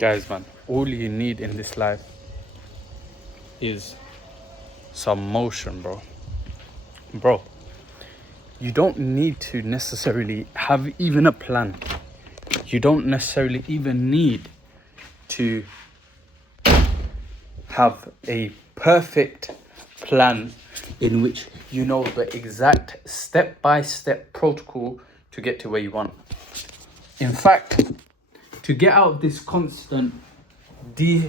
Guys, man, all you need in this life is some motion, bro. Bro, you don't need to necessarily have even a plan. You don't necessarily even need to have a perfect plan in which you know the exact step-by-step protocol to get to where you want. In fact, to get out of this constant this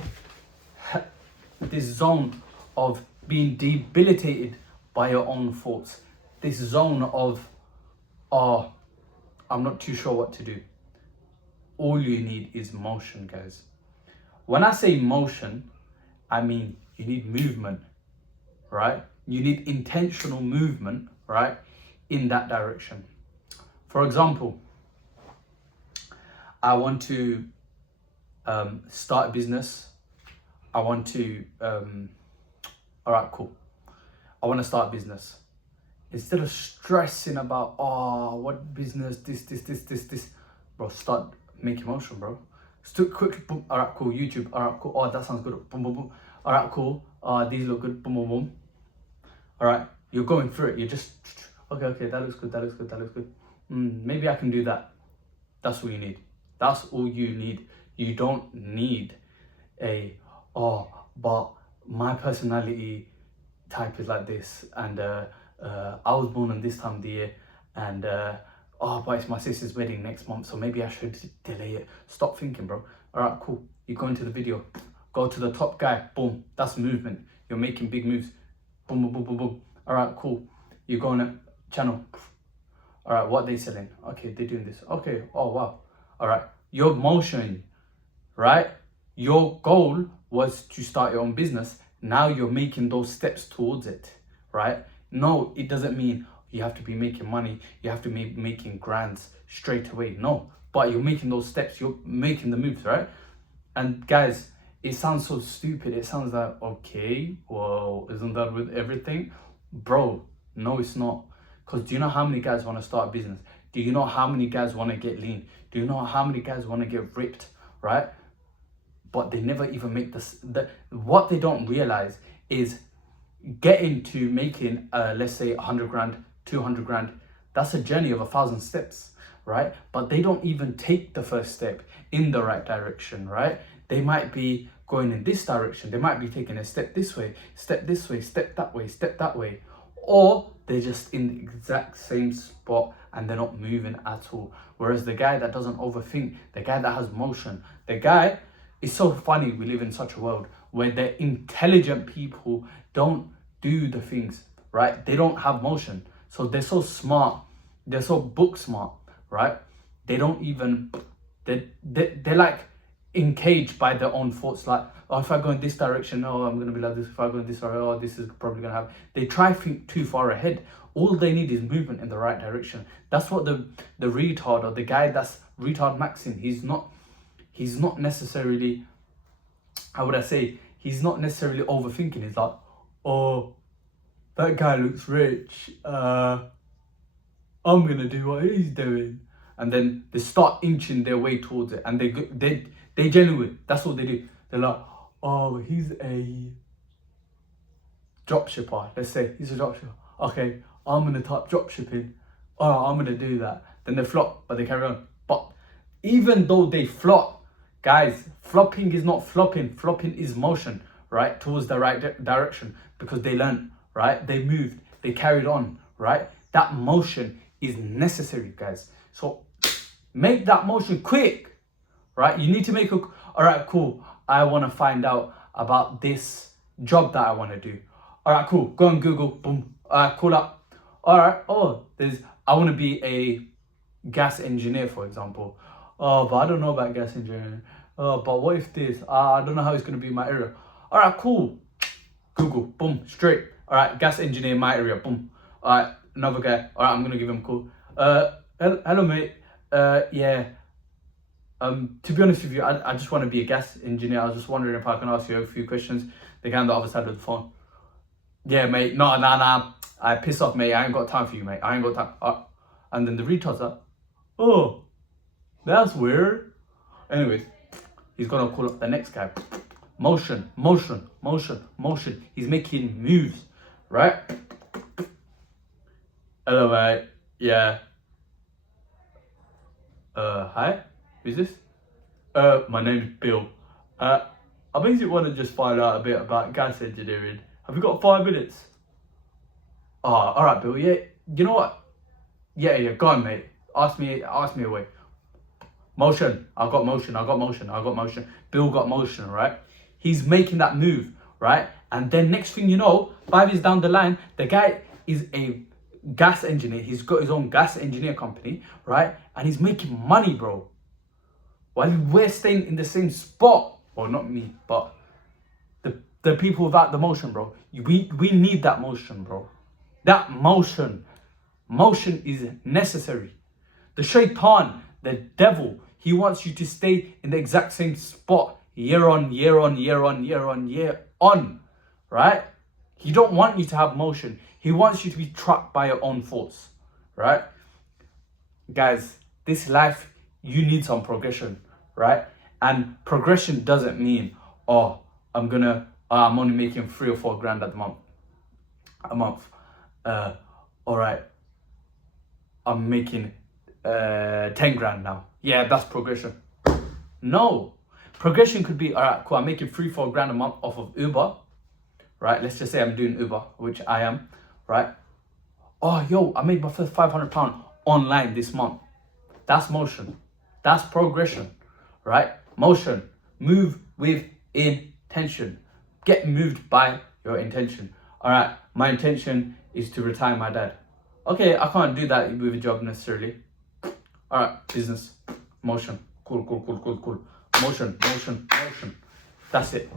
zone of being debilitated by your own thoughts, this zone of, oh, I'm not too sure what to do. All you need is motion, guys. When I say motion, I mean you need movement, right? You need intentional movement, right, in that direction. For example, I want to start a business. I want to, all right, cool. I want to start a business. Instead of stressing about, oh, what business, this, bro, start making motion, bro. Stick quick, boom, all right, cool, YouTube, all right, cool, oh, that sounds good, boom, boom, boom. All right, cool, these look good, boom, boom, boom. All right, you're going through it. You're just, okay, that looks good. Maybe I can do that. That's all you need. That's all you need. You don't need but my personality type is like this, and I was born on this time of the year, and but it's my sister's wedding next month, so maybe I should delay it. Stop thinking, bro. All right, cool. You go into the video, go to the top guy, boom. That's movement. You're making big moves. Boom, boom, boom, boom, boom. All right, cool. You go on a channel. All right, what they selling? Okay, they're doing this. Okay, oh wow. All right, your motion, right? Your goal was to start your own business. Now you're making those steps towards it, right? No, it doesn't mean you have to be making money. You have to be making grands straight away. No, but you're making those steps. You're making the moves, right? And guys, it sounds so stupid. It sounds like, okay, well, isn't that with everything? Bro, no, it's not. Because do you know how many guys want to start a business? Do you know how many guys want to get lean? Do you know how many guys want to get ripped, right? But they never even make this. What they don't realize is getting to making, let's say 100 grand, 200 grand. That's a journey of 1,000 steps, right? But they don't even take the first step in the right direction, right? They might be going in this direction. They might be taking a step this way, step that way. Or they're just in the exact same spot and they're not moving at all. Whereas the guy that doesn't overthink, the guy that has motion, the guy, it's so funny we live in such a world where the intelligent people don't do the things, right? They don't have motion. So they're so smart, they're so book smart, right? They don't even, they're like encaged by their own thoughts, like, oh, if I go in this direction, oh, I'm gonna be like this. If I go in this direction, oh, this is probably gonna happen. They try to think too far ahead. All they need is movement in the right direction. That's what the retard, or the guy that's retard maxing, he's not necessarily, how would I say, he's not necessarily overthinking. He's like, oh, that guy looks rich, I'm gonna do what he's doing. And then they start inching their way towards it, and they genuine, that's what they do. They're like, oh, he's a dropshipper. Let's say he's a dropshipper. Okay, I'm gonna type dropshipping. Oh, I'm gonna do that. Then they flop, but they carry on. But even though they flop, guys, flopping is not flopping. Flopping is motion, right, towards the right direction, because they learned, right? They moved, they carried on, right? That motion is necessary, guys. So make that motion quick, right? You need to make all right, cool. I want to find out about this job that I want to do. All right, cool. Go on Google, boom. Call up. All right. Oh, I want to be a gas engineer, for example. Oh, but I don't know about gas engineering. Oh, but what if this? I don't know how it's going to be in my area. All right, cool. Google, boom, straight. All right, gas engineer in my area, boom. All right, another guy. All right, I'm going to give him a call. Hello, mate. Yeah. To be honest with you, I just want to be a gas engineer. I was just wondering if I can ask you a few questions. The guy on the other side of the phone. Yeah, mate. Nah. I piss off, mate. I ain't got time for you, mate. I ain't got time. And then the retard's like, oh, that's weird. Anyways, He's gonna call up the next guy. Motion, motion, motion, motion. He's making moves, right? Hello, mate. Yeah. Hi? Who's this? My name's Bill. I basically want to just find out a bit about gas engineering. Have you got 5 minutes? Oh, alright, Bill. Yeah, you know what? Yeah, go on, mate. Ask me away. Motion. I got motion. Bill got motion, right? He's making that move, right? And then next thing you know, 5 years down the line, the guy is a gas engineer. He's got his own gas engineer company, right? And he's making money, bro. While we're staying in the same spot. Well, not me, but the people without the motion, bro. We need that motion, bro. That motion is necessary. The shaitan, the devil, he wants you to stay in the exact same spot year on, right? He don't want you to have motion. He wants you to be trapped by your own thoughts, right? Guys, this life, you need some progression, right? And progression doesn't mean, oh, I'm only making 3 or 4 grand a month. All right, I'm making 10 grand now. Yeah, that's progression. No, progression could be, all right, cool, I'm making 3-4 grand a month off of Uber, right? Let's just say I'm doing Uber, which I am, right? Oh, yo, I made my first £500 online this month. That's motion. That's progression, right? Motion. Move with intention. Get moved by your intention. All right, my intention is to retire my dad. Okay, I can't do that with a job necessarily. All right, business. Motion. Cool. Motion. That's it.